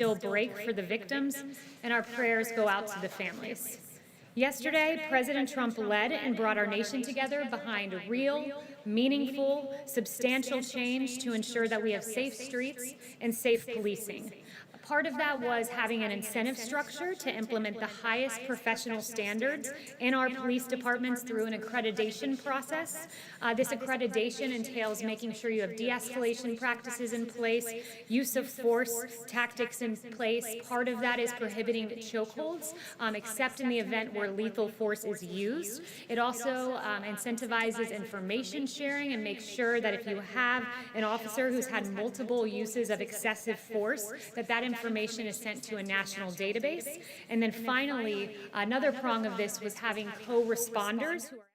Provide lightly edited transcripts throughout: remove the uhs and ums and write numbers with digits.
still break for the victims, and our prayers go out to the families. Yesterday, President Trump led and brought our nation together behind real, meaningful, substantial change to ensure that we have safe streets and safe policing. Part of that was having an incentive structure to implement the highest professional standards in our police departments through an accreditation process. This accreditation entails making sure you have de-escalation practices in place, use of force tactics in place. Part of that is prohibiting chokeholds, except in the event where lethal force is used. It also incentivizes information sharing and makes sure that if you have an officer who's had multiple uses of excessive force, that information is sent to a national database. And then finally, another prong of this was having co-responders who are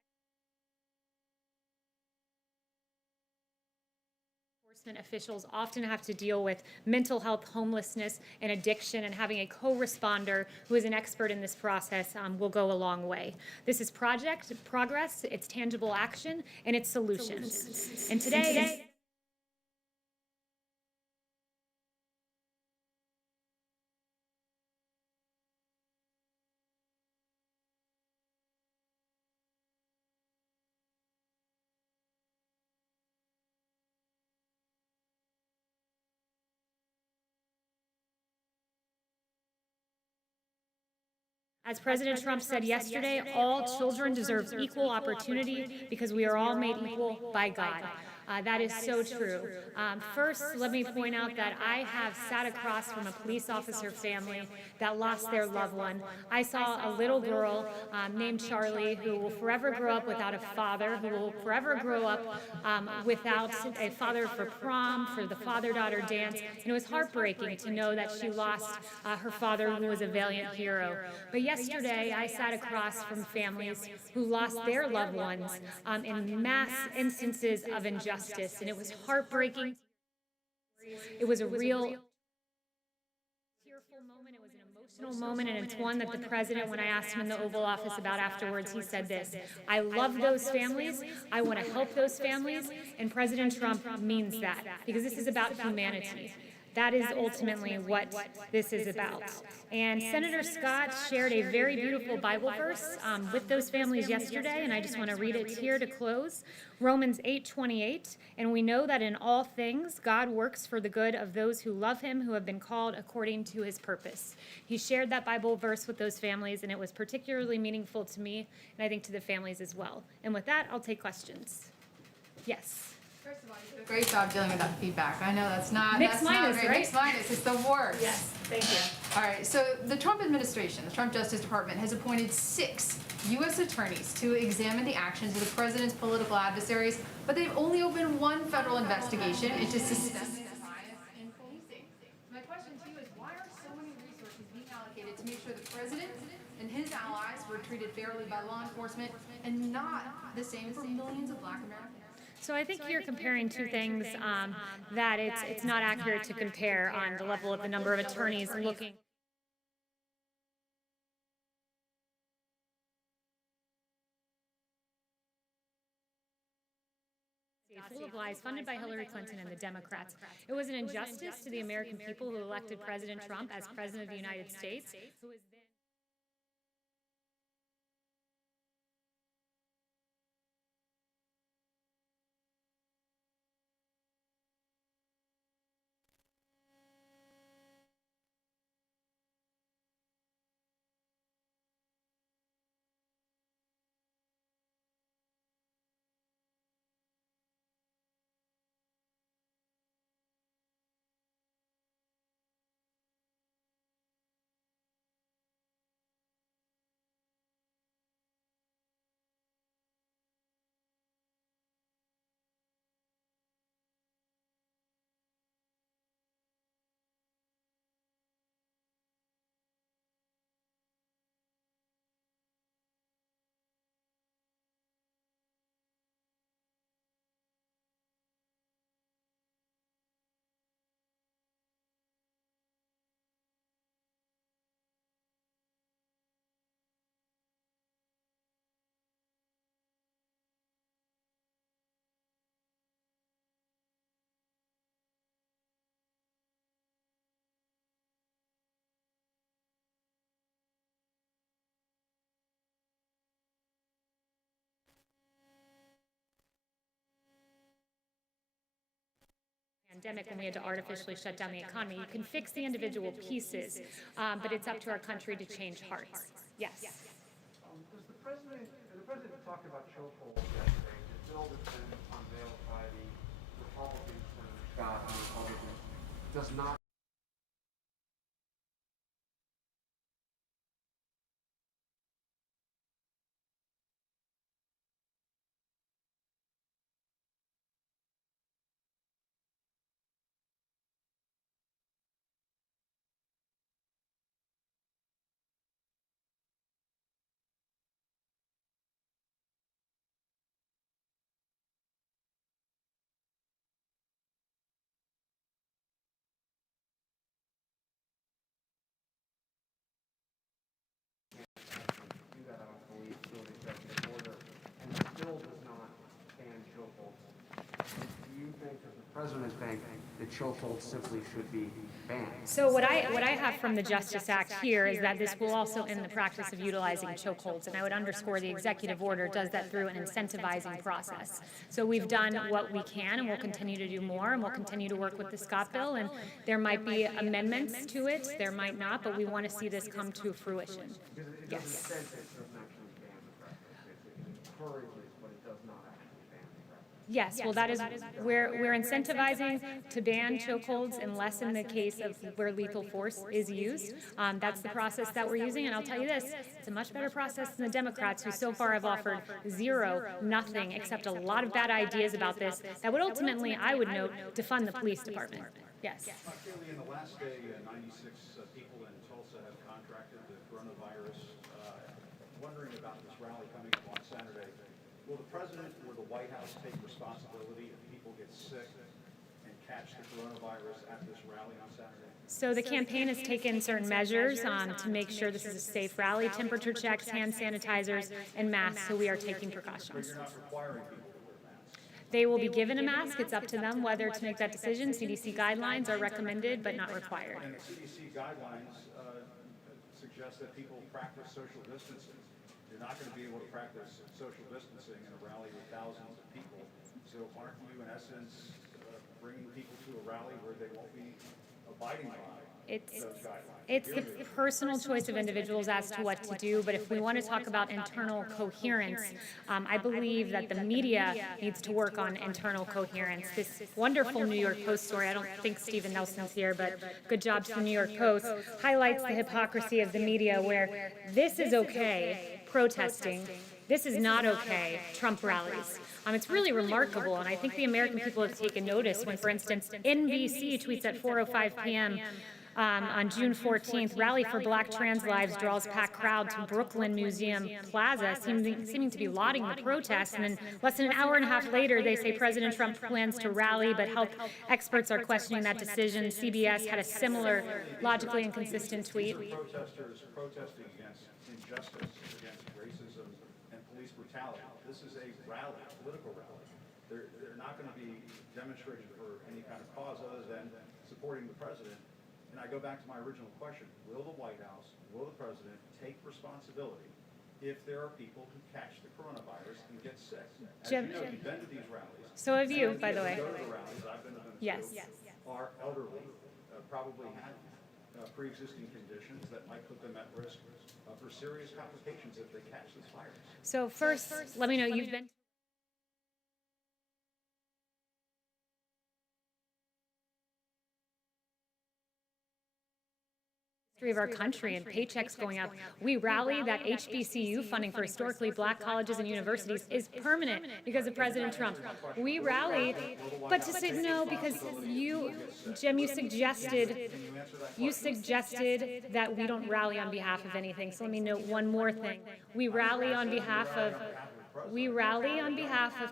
enforcement officials often have to deal with mental health, homelessness, and addiction, and having a co-responder who is an expert in this process will go a long way. This is progress, it's tangible action, and it's solutions. And today as President Trump said yesterday, all children deserve equal opportunity because we are all made equal by God. That is so true. First, let me point out that I have sat across from a police officer family that lost their loved one. I saw a little girl named Charlie who will forever grow up without a father, who will forever grow up without a father for prom, for the father-daughter dance. And it was heartbreaking to know that she lost her father, who was a valiant hero. But yesterday, I sat across from families who lost their loved ones in mass instances of injustice. And it was heartbreaking. It was a real tearful moment. It was an emotional moment, and it's one that the president, when I asked him in the Oval Office about afterwards, he said this: I love those families, I want to help those families, and President Trump means that, because this is about humanity. That is ultimately what this is about. And Senator Scott shared a very beautiful Bible verse with those families yesterday, and I just want to read it here to close. Romans 8:28, and we know that in all things God works for the good of those who love him, who have been called according to his purpose. He shared that Bible verse with those families, and it was particularly meaningful to me, and I think to the families as well. And with that, I'll take questions. Yes. First of all, you did a great job dealing with that feedback. I know that's not Mixed minus, great. right? Mixed minus, it's the worst. Yes, thank you. All right, so the Trump administration, the Trump Justice Department, has appointed 6 U.S. attorneys to examine the actions of the president's political adversaries, but they've only opened one federal investigation into systemic bias in policing. My question to you is, why are so many resources being allocated to make sure the president and his allies were treated fairly by law enforcement and not the same for millions of Black Americans? So I think you're comparing two things that it's not accurate to compare on the level of the number of attorneys looking. Full of lies, funded by Hillary Clinton and the Democrats. It was an injustice to the American people who elected President Trump as President of the United States, who is then pandemic when we had to artificially shut down the economy. You can fix the individual pieces, but it's up to our country to change hearts. Yes. Does the president talked about chokeholds yesterday. The bill that's been unveiled by the Republican Senator Scott and Republicans does not. Do that, I don't believe, through an executive order, and the bill does not ban chokeholds. Do you think, does the president think, that chokeholds simply should be banned? So what I have from the Justice Act here is that this will also end the practice of utilizing chokeholds, and I would underscore the executive order does that through an incentivizing process. So we've done what we can, and we'll continue to do more, and we'll continue to work with the Scott bill, and there might be amendments to it, there might not, but we want to see this come to fruition. Because it doesn't say it doesn't actually ban the practice. It encourages, but it does not actually ban the practice. Yes, well, that is, we're incentivizing to ban chokeholds unless in the case of where lethal force is used. That's the process that we're using, and I'll tell you this, it's a much better process than the Democrats, who so far have offered nothing, except a lot of bad ideas about this that would ultimately, I would note, defund the police department. Yes. Kayleigh, in the last day, 96 people in Tulsa have contracted the coronavirus. Wondering about this rally coming up on Saturday. Will the president or the White House take responsibility if people get sick and catch the coronavirus at this rally on Saturday? So the campaign has taken certain measures to make sure this is a safe rally, temperature checks, hand sanitizers, and masks, so we are taking But precautions. you're not requiring people to wear masks. They will be given a mask. It's up to them whether to make that decision. CDC guidelines are recommended but not required. And the CDC guidelines suggest that people practice social distancing. You're not going to be able to practice social distancing in a rally with thousands of people. So aren't you, in essence, bringing people to a rally where they won't be abiding by those guidelines? It's the personal choice of individuals as to what to do, but if we want to talk about internal coherence, I believe that the media needs to work on internal coherence. This wonderful New York Post story, I don't think Stephen Nelson's here, but good job to the New York Post, highlights the hypocrisy of the media where this is okay, protesting, this is not okay, Trump rallies. It's really remarkable, and I think the American people have taken notice when, for instance, NBC tweets at 4:05 p.m. On June 14th, rally for Black trans lives draws packed crowd to Brooklyn Museum Plaza, seeming to be lauding the protest. And then less than an hour and a half later, they say President Trump plans to rally, but health experts are questioning that decision. CBS had a similar, logically inconsistent tweet. Protesters protesting against injustice, against racism and police brutality. This is a rally, a political rally. They're not going to be demonstrating for any kind of cause other than supporting the president. And I go back to my original question. Will the White House, will the president take responsibility if there are people who catch the coronavirus and get sick? As you know, you've been to these rallies. So have you, by the way. Go to the rallies, I've been to them Yes. too, are elderly, probably have pre-existing conditions that might put them at risk for serious complications if they catch this virus. So first, let me know, you've been of our country and paychecks going up. We rally that HBCU funding for historically black colleges and universities is permanent because of President Trump. We rally, but to say no, because Jim, you suggested that we don't rally on behalf of anything. So let me note one more thing. We rally on behalf of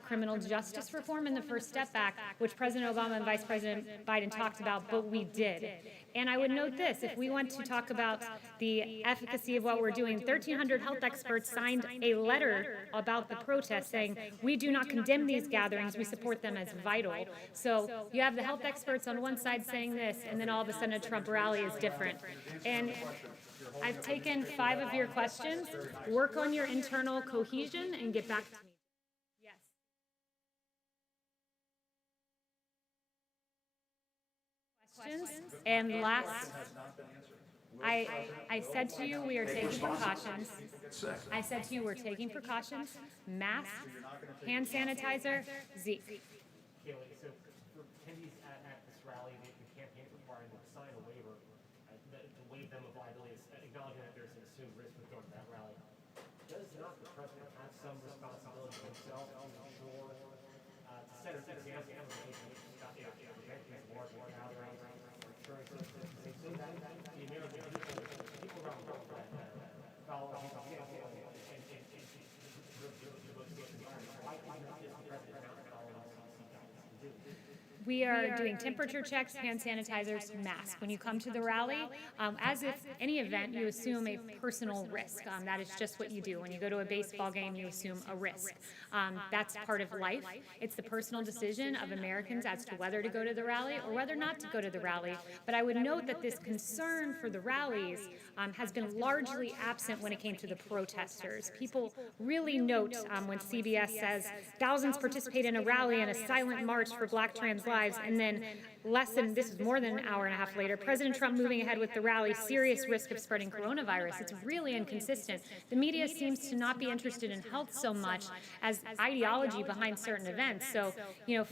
criminal justice reform and the First Step Act, which President Obama and Vice President Biden talked about, but we did. And I would note this, if we want to talk about the efficacy of what we're doing, 1,300 health experts signed a letter about the protest saying, we do not condemn these gatherings, we support them as vital. So you have the health experts on one side saying this, and then all of a sudden a Trump rally is different. And I've taken 5 of your questions. Work on your internal cohesion and get back to me. questions. And last, I said to you we are taking precautions. I said to you we're taking precautions. Mask, hand sanitizer, Zeke. Kayleigh, so for attendees at this rally, the campaign required them to sign a waiver to waive them of liability, acknowledging that there's an assumed risk with going to that rally. Does not the president have some responsibility himself to ensure, to set an example of prevent these large gatherings or ensuring so that the American people around the world follow his example and devote to the environment? Why is the president not following CDC guidance? We are doing temperature checks, hand sanitizers, masks. When you come to the rally, as if any event, you assume a personal risk. That is just what you do. When you go to a baseball game, you assume a risk. That's part of life. It's the personal decision of Americans as to whether to go to the rally or whether not to go to the rally. But I would note that this concern for the rallies has been largely absent when it came to the protesters. People really note when CBS says thousands participate in a rally and a silent march for Black trans lives, and then this is more than an hour and a half later, President Trump moving ahead with the rally, serious risk of spreading coronavirus. It's really inconsistent. The media seems to not be interested in health so much as ideology behind certain events. So,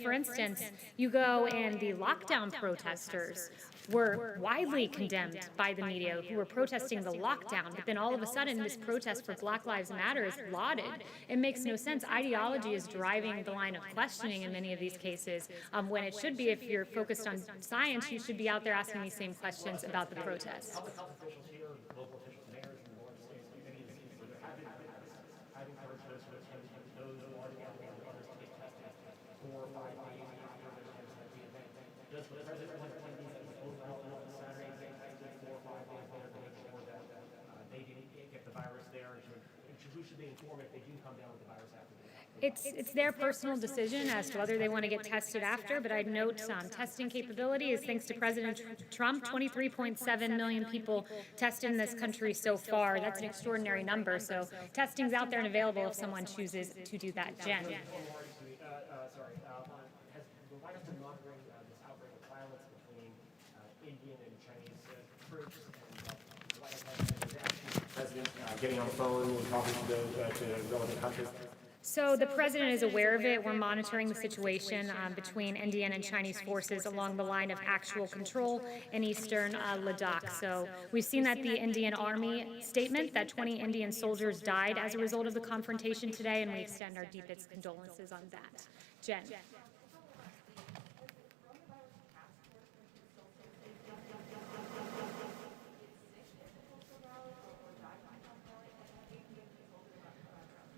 for instance, you go and the lockdown protesters were widely condemned by the media who were protesting the lockdown, but then all of a sudden this protest for Black Lives Matter is lauded. It makes no sense. Ideology is driving the line of questioning in many of these cases, when it should be, if you're focused on science, you should be out there asking these same questions about the protests. Public health officials here, local officials, mayors in the large states, many of the cities where there have been protests, I've encouraged those large gatherings and others to get tested 4 or 5 days after the event. Does the president want these overall on Saturday, 4 or 5 days later, to make sure that they didn't get the virus there, and who should they inform if they do come down with the virus after the event? It's their personal decision as to whether they want to get tested after, but I'd note testing capability is thanks to President Trump. 23.7 million people tested in this country so far. That's an extraordinary number. So testing's out there and available if someone chooses to do that. Jen. Has the White House been monitoring this outbreak of violence between Indian and Chinese troops, and the White House has been reacting to the president getting on the phone and talking to relevant countries? So the president is aware of it. We're monitoring the situation between Indian and Chinese forces along the line of actual control in eastern Ladakh. So we've seen that the Indian Army statement that 20 Indian soldiers died as a result of the confrontation today, and we extend our deepest condolences on that. Jen.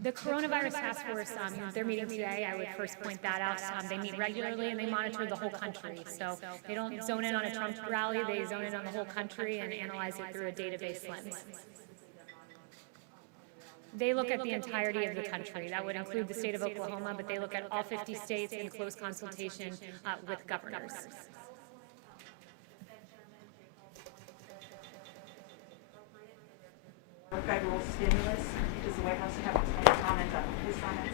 The coronavirus task force, they're meeting today. I would first point that out. They meet regularly and they monitor the whole country. So they don't zone in on a Trump rally, they zone in on the whole country and analyze it through a database lens. They look at the entirety of the country. That would include the state of Oklahoma, but they look at all 50 states in close consultation with governors. Federal stimulus. Does the White House have any comment on his comments?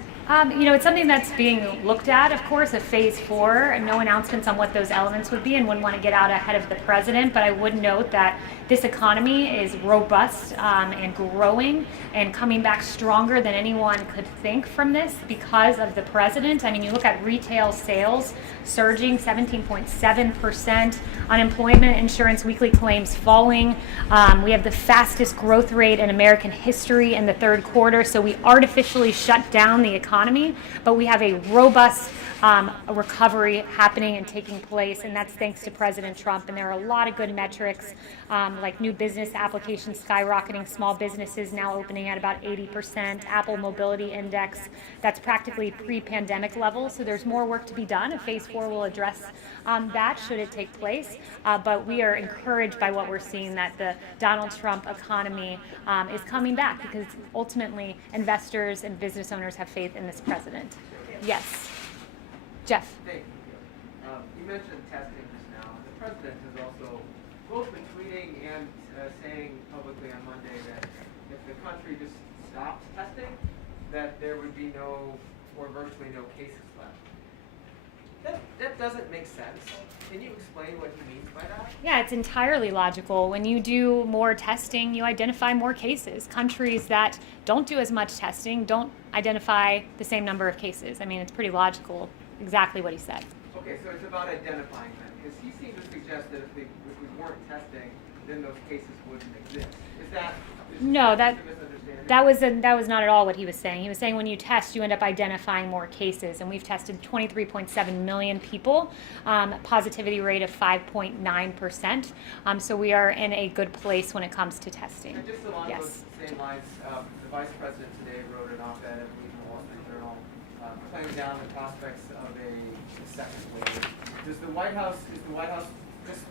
It's something that's being looked at, of course, a phase 4. No announcements on what those elements would be, and wouldn't want to get out ahead of the president. But I would note that this economy is robust and growing and coming back stronger than anyone could think from this because of the president. I mean, you look at retail sales surging 17.7%, unemployment insurance weekly claims falling. We have the fastest growth rate in American history in the third quarter. So we artificially shut down the economy, but we have a robust recovery happening and taking place, and that's thanks to President Trump. And there are a lot of good metrics, like new business applications skyrocketing, small businesses now opening at about 80%, Apple Mobility Index, that's practically pre-pandemic levels. So there's more work to be done. A phase 4 will address that should it take place. But we are encouraged by what we're seeing, that the Donald Trump economy is coming back because ultimately investors and business owners have faith in this president. Yes. Jeff. Thank you. You mentioned testing just now. The president has also both been tweeting and saying publicly on Monday that if the country just stops testing, that there would be no, or virtually no cases left. That doesn't make sense. Can you explain what he means by that? Yeah, it's entirely logical. When you do more testing, you identify more cases. Countries that don't do as much testing don't identify the same number of cases. I mean, it's pretty logical, exactly what he said. Okay, so it's about identifying them, because he seemed to suggest that if we weren't testing, then those cases wouldn't exist. Is that No, just a misunderstanding? that was not at all what he was saying. He was saying when you test, you end up identifying more cases, and we've tested 23.7 million people, positivity rate of 5.9%. So we are in a good place when it comes to testing. And just along Yes. those same lines, the vice president today wrote an op-ed, I believe, in the Wall Street Journal, playing down the prospects of a second wave. Is the White House just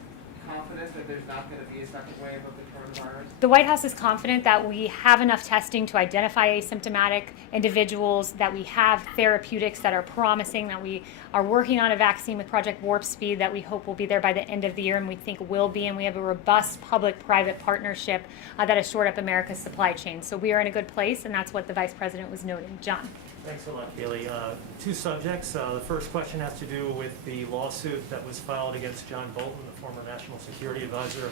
confident that there's not going to be a second wave of the coronavirus? The White House is confident that we have enough testing to identify asymptomatic individuals, that we have therapeutics that are promising, that we are working on a vaccine with Project Warp Speed that we hope will be there by the end of the year and we think will be, and we have a robust public-private partnership that has shored up America's supply chain. So we are in a good place, and that's what the Vice President was noting. John. Thanks a lot, Kayleigh. Two subjects. The first question has to do with the lawsuit that was filed against John Bolton, the former National Security Advisor,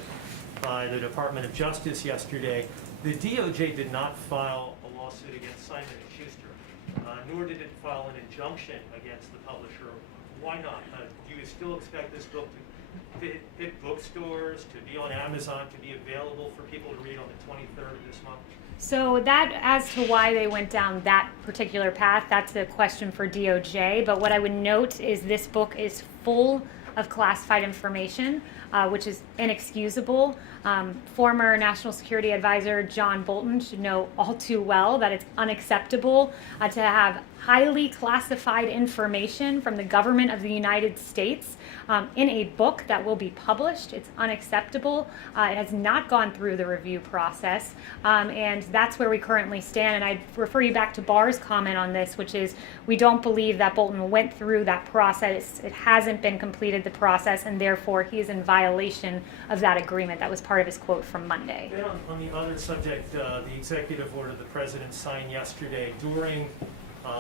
by the Department of Justice yesterday. The DOJ did not file a lawsuit against Simon & Schuster, nor did it file an injunction against the publisher. Why not? Do you still expect this book to hit bookstores, to be on Amazon, to be available for people to read on the 23rd of this month? So that, as to why they went down that particular path, that's a question for DOJ. But what I would note is this book is full of classified information, which is inexcusable. Former National Security Advisor John Bolton should know all too well that it's unacceptable to have highly classified information from the government of the United States in a book that will be published. It's unacceptable. It has not gone through the review process, and that's where we currently stand. And I'd refer you back to Barr's comment on this, which is we don't believe that Bolton went through that process. It hasn't been completed, the process, and therefore he is in violation of that agreement. That was part of his quote from Monday. Then on the other subject, the executive order the president signed yesterday, during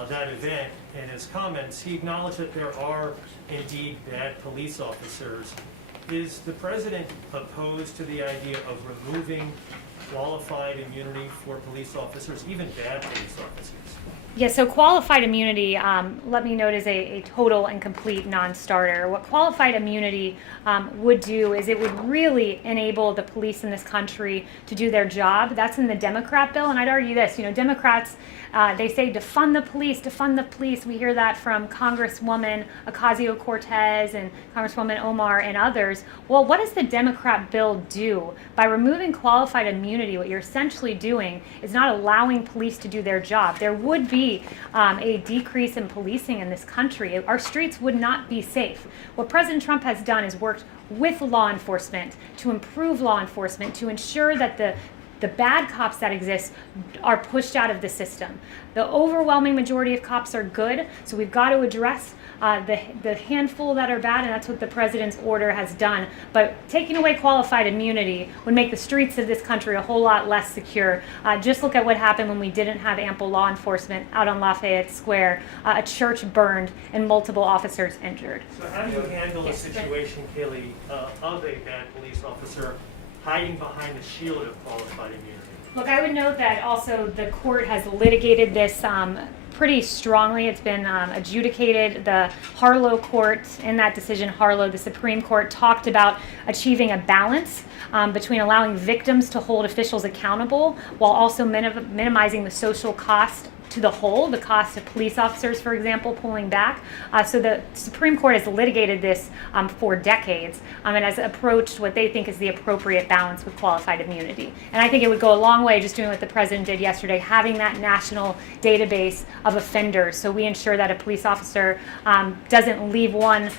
that event, in his comments, he acknowledged that there are indeed bad police officers. Is the president opposed to the idea of removing qualified immunity for police officers, even bad police officers? Yeah, so qualified immunity, let me note, is a total and complete non-starter. What qualified immunity would do is it would really enable the police in this country to do their job. That's in the Democrat bill, and I'd argue this, Democrats, they say defund the police, defund the police. We hear that from Congresswoman Ocasio-Cortez and Congresswoman Omar and others. Well, what does the Democrat bill do? By removing qualified immunity, what you're essentially doing is not allowing police to do their job. There would be a decrease in policing in this country. Our streets would not be safe. What President Trump has done is worked with law enforcement to improve law enforcement, to ensure that the bad cops that exist are pushed out of the system. The overwhelming majority of cops are good, so we've got to address the handful that are bad, and that's what the president's order has done. But taking away qualified immunity would make the streets of this country a whole lot less secure. Just look at what happened when we didn't have ample law enforcement out on Lafayette Square. A church burned and multiple officers injured. So how do you handle a situation, Kayleigh, of a bad police officer hiding behind the shield of qualified immunity? Look, I would note that also the court has litigated this pretty strongly. It's been adjudicated. The Harlow court, in that decision, Harlow, the Supreme Court, talked about achieving a balance between allowing victims to hold officials accountable while also minimizing the social cost to the whole, the cost of police officers, for example, pulling back. So the Supreme Court has litigated this for decades and has approached what they think is the appropriate balance with qualified immunity. And I think it would go a long way just doing what the president did yesterday, having that national database of offenders so we ensure that a police officer doesn't leave one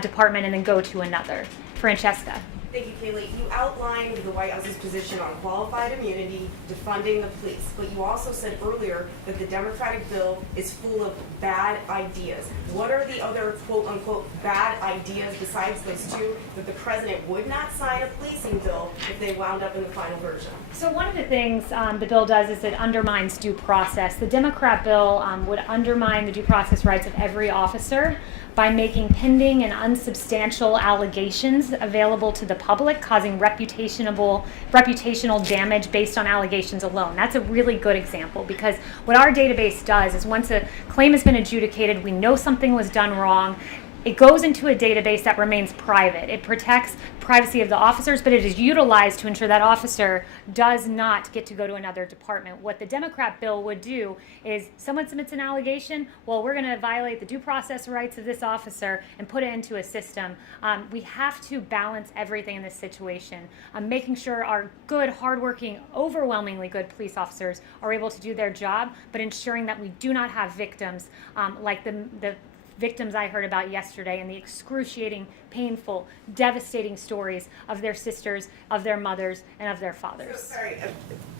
department and then go to another. Francesca. Thank you, Kayleigh. You outlined the White House's position on qualified immunity, defunding the police, but you also said earlier that the Democratic bill is full of bad ideas. What are the other quote-unquote bad ideas besides those two that the president would not sign a policing bill if they wound up in the final version? So one of the things the bill does is it undermines due process. The Democrat bill would undermine the due process rights of every officer by making pending and unsubstantial allegations available to the public, causing reputational damage based on allegations alone. That's a really good example, because what our database does is once a claim has been adjudicated, we know something was done wrong, it goes into a database that remains private. It protects privacy of the officers, but it is utilized to ensure that officer does not get to go to another department. What the Democrat bill would do is someone submits an allegation, well, we're going to violate the due process rights of this officer and put it into a system. We have to balance everything in this situation, making sure our good, hardworking, overwhelmingly good police officers are able to do their job, but ensuring that we do not have victims like the victims I heard about yesterday and the excruciating, painful, devastating stories of their sisters, of their mothers, and of their fathers. So, sorry,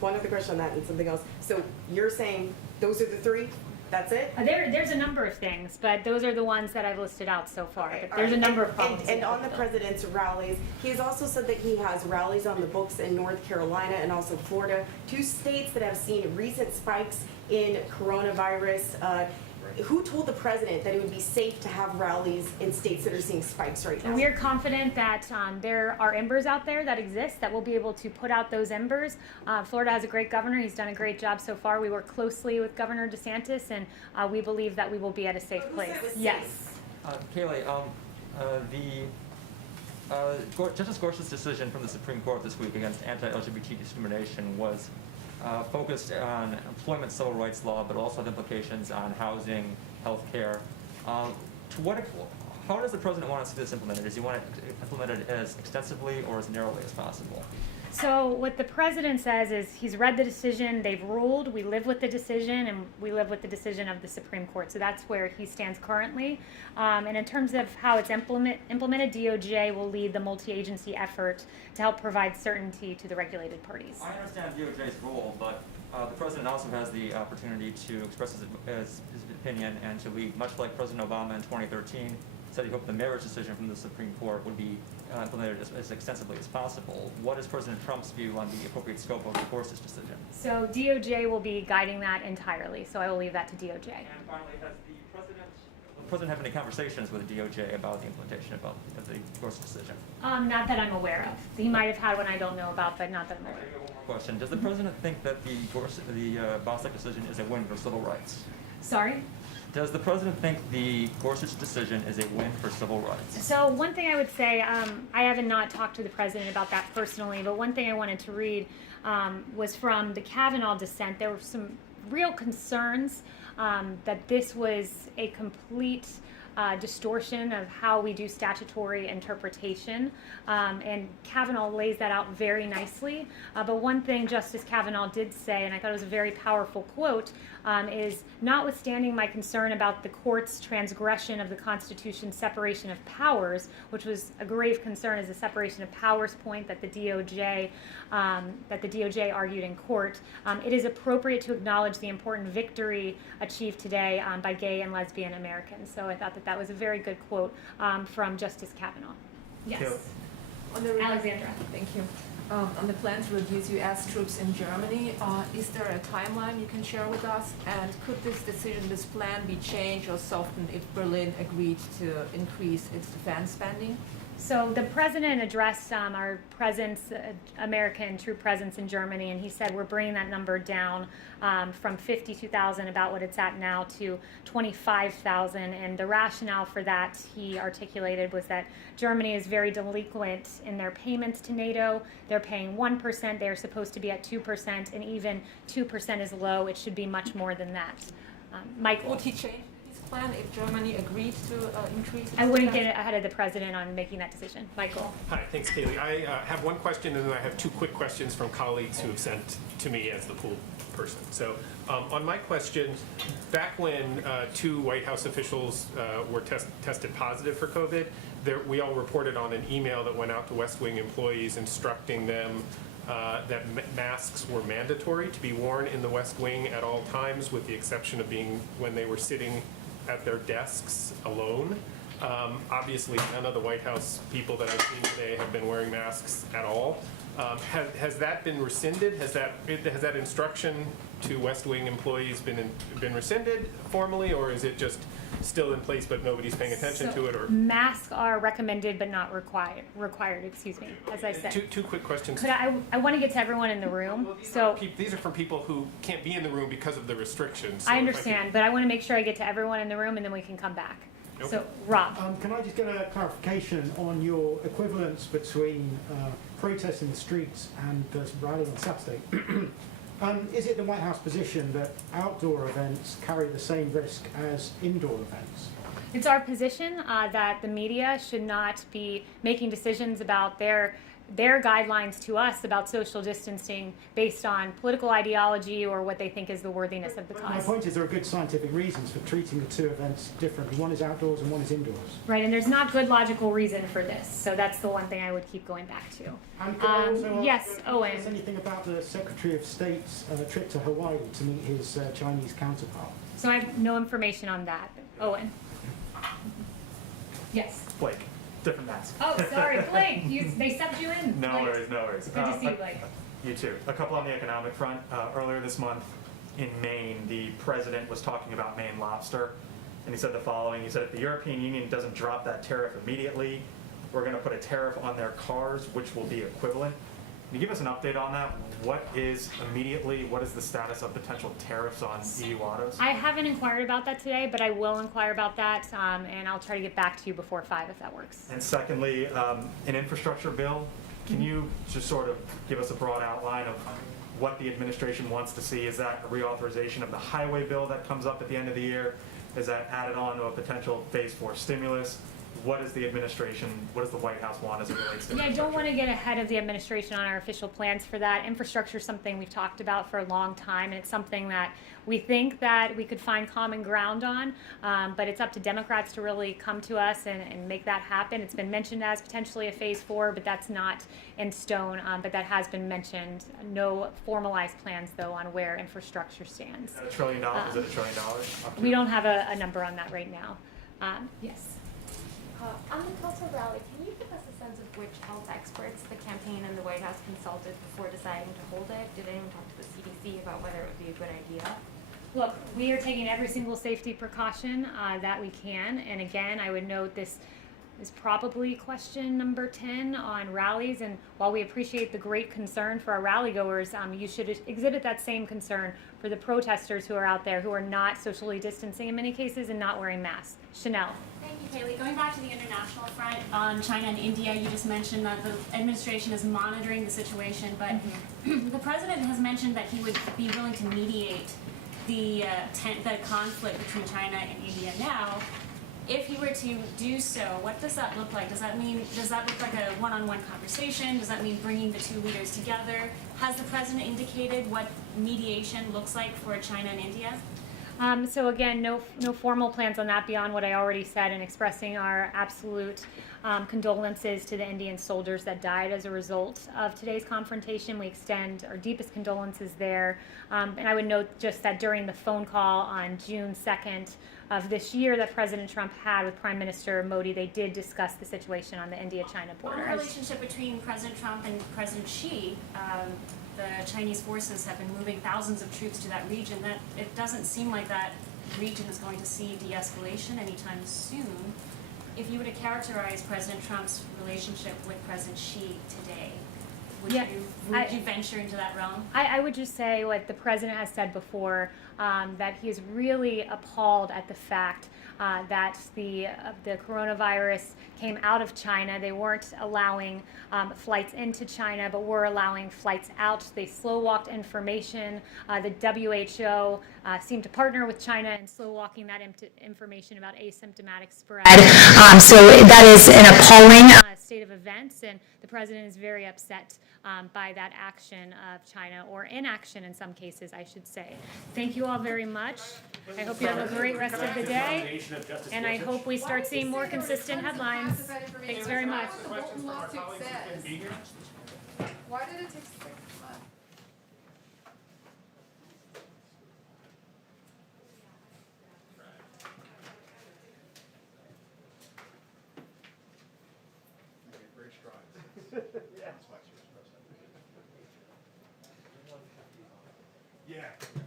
one other question on that and something else. So you're saying those are the three? That's it? There's a number of things, but those are the ones that I've listed out so far. Okay, But there's a number of problems. And on the president's rallies, he has also said that he has rallies on the books in North Carolina and also Florida, 2 states that have seen recent spikes in coronavirus. Who told the president that it would be safe to have rallies in states that are seeing spikes right now? We are confident that there are embers out there that exist that will be able to put out those embers. Florida has a great governor. He's done a great job so far. We work closely with Governor DeSantis, and we believe that we will be at a safe But who place. said it was Yes. safe? Kayleigh, Justice Gorsuch's decision from the Supreme Court this week against anti-LGBT discrimination was focused on employment civil rights law, but also had implications on housing, health care. How does the president want to see this implemented? Does he want it implemented as extensively or as narrowly as possible? So what the president says is he's read the decision, they've ruled, we live with the decision, and we live with the decision of the Supreme Court. So that's where he stands currently. And in terms of how it's implemented, DOJ will lead the multi-agency effort to help provide certainty to the regulated parties. I understand DOJ's role, but the president also has the opportunity to express his opinion and to lead, much like President Obama in 2013 said he hoped the marriage decision from the Supreme Court would be implemented as extensively as possible. What is President Trump's view on the appropriate scope of the Gorsuch decision? So DOJ will be guiding that entirely, so I will leave that to DOJ. And finally, has the president have any conversations with the DOJ about the implementation of the Gorsuch decision? Not that I'm aware of. He might have had one I don't know about, but not that I'm aware of. One more question. Does the president think that the Bostock decision is a win for civil rights? Sorry? Does the president think the Gorsuch decision is a win for civil rights? So one thing I would say, I haven't not talked to the president about that personally, but one thing I wanted to read was from the Kavanaugh dissent. There were some real concerns that this was a complete distortion of how we do statutory interpretation, and Kavanaugh lays that out very nicely. But one thing Justice Kavanaugh did say, and I thought it was a very powerful quote, is notwithstanding my concern about the court's transgression of the Constitution's separation of powers, which was a grave concern as a separation of powers point that the DOJ argued in court, it is appropriate to acknowledge the important victory achieved today by gay and lesbian Americans. So I thought that was a very good quote from Justice Kavanaugh. Yes. Alexandra. Thank you. On the plan to reduce U.S. troops in Germany, is there a timeline you can share with us? And could this plan be changed or softened if Berlin agreed to increase its defense spending? So the president addressed our presence, American troop presence in Germany, and he said we're bringing that number down from 52,000, about what it's at now, to 25,000. And the rationale for that, he articulated, was that Germany is very delinquent in their payments to NATO. They're paying 1%. They're supposed to be at 2%, and even 2% is low. It should be much more than that. Michael. Would he change his plan if Germany agreed to increase its I wouldn't defense? get ahead of the president on making that decision. Michael. Hi, thanks, Kayleigh. I have one question, and then I have 2 quick questions from colleagues who have sent to me as the pool person. So on my questions, back when 2 White House officials were tested positive for COVID, we all reported on an email that went out to West Wing employees instructing them that masks were mandatory to be worn in the West Wing at all times, with the exception of being when they were sitting at their desks alone. Obviously, none of the White House people that I've seen today have been wearing masks at all. Has that been rescinded? Has that instruction to West Wing employees been rescinded formally, or is it just still in place but nobody's paying attention to it? Or Masks are recommended but not required, excuse me, as I said. two quick questions. I want to get to everyone in the room, so These are from people who can't be in the room because of the restrictions. So I if understand, but I want to make sure I get to everyone in the room and then we can come back. So, Rob. Can I just get a clarification on your equivalence between protests in the streets and the rally on Saturday? Is it the White House position that outdoor events carry the same risk as indoor events? It's our position that the media should not be making decisions about their guidelines to us about social distancing based on political ideology or what they think is the worthiness of the My cause. point is there are good scientific reasons for treating the two events differently. One is outdoors and one is indoors. Right, and there's not good logical reason for this, so that's the one thing I would keep going back to. And can I also yes, ask, Owen. Is anything about the Secretary of State's trip to Hawaii to meet his Chinese counterpart? So I have no information on that. Owen. Yes. Blake, different mask. Oh, sorry, Blake. They subbed you in. No Blake. worries, no worries. Good to see you, Blake. You too. A couple on the economic front. Earlier this month in Maine, the president was talking about Maine lobster, and he said the following. He said, if the European Union doesn't drop that tariff immediately, we're going to put a tariff on their cars, which will be equivalent. Can you give us an update on that? What is immediately, what is the status of potential tariffs on EU autos? I haven't inquired about that today, but I will inquire about that, and I'll try to get back to you before 5 if that works. And secondly, an infrastructure bill. Can you just sort of give us a broad outline of what the administration wants to see? Is that a reauthorization of the highway bill that comes up at the end of the year? Is that added on to a potential phase 4 stimulus? What is the administration, what does the White House want as it relates to Yeah, I don't want to get ahead of the administration on our official plans for that. Infrastructure is something we've talked about for a long time, and it's something that we think that we could find common ground on, but it's up to Democrats to really come to us and make that happen. It's been mentioned as potentially a phase 4, but that's not in stone, but that has been mentioned. No formalized plans, though, on where infrastructure stands. Is that $1 trillion? Is it $1 trillion? We don't have a number on that right now. Yes. On the Tulsa rally, can you give us a sense of which health experts the campaign and the White House consulted before deciding to hold it? Did anyone talk to the CDC about whether it would be a good idea? Look, we are taking every single safety precaution that we can, and again, I would note this is probably question number 10 on rallies, and while we appreciate the great concern for our rally goers, you should exhibit that same concern for the protesters who are out there who are not socially distancing in many cases and not wearing masks. Chanel. Thank you, Kayleigh. Going back to the international front on China and India, you just mentioned that the administration is monitoring the situation, but the president has mentioned that he would be willing to mediate the conflict between China and India now. If he were to do so, what does that look like? Does that look like a one-on-one conversation? Does that mean bringing the two leaders together? Has the president indicated what mediation looks like for China and India? So again, no formal plans on that beyond what I already said, and expressing our absolute condolences to the Indian soldiers that died as a result of today's confrontation. We extend our deepest condolences there. And I would note just that during the phone call on June 2nd of this year that President Trump had with Prime Minister Modi, they did discuss the situation on the India-China border. On the relationship between President Trump and President Xi, the Chinese forces have been moving thousands of troops to that region. That it doesn't seem like that region is going to see de-escalation anytime soon. If you were to characterize President Trump's relationship with President Xi today, would you venture into that realm? I would just say what the president has said before, that he is really appalled at the fact that the coronavirus came out of China. They weren't allowing flights into China, but were allowing flights out. They slow-walked information. The WHO seemed to partner with China in slow-walking that information about asymptomatic spread. So that is an appalling state of events, and the president is very upset by that action of China, or inaction in some cases, I should say. Thank you all very much. I hope you have a great rest of the day, and I hope we start seeing more consistent headlines. Thanks very much. Why did it take 6 months? Great strides. That's why she was president. Yeah.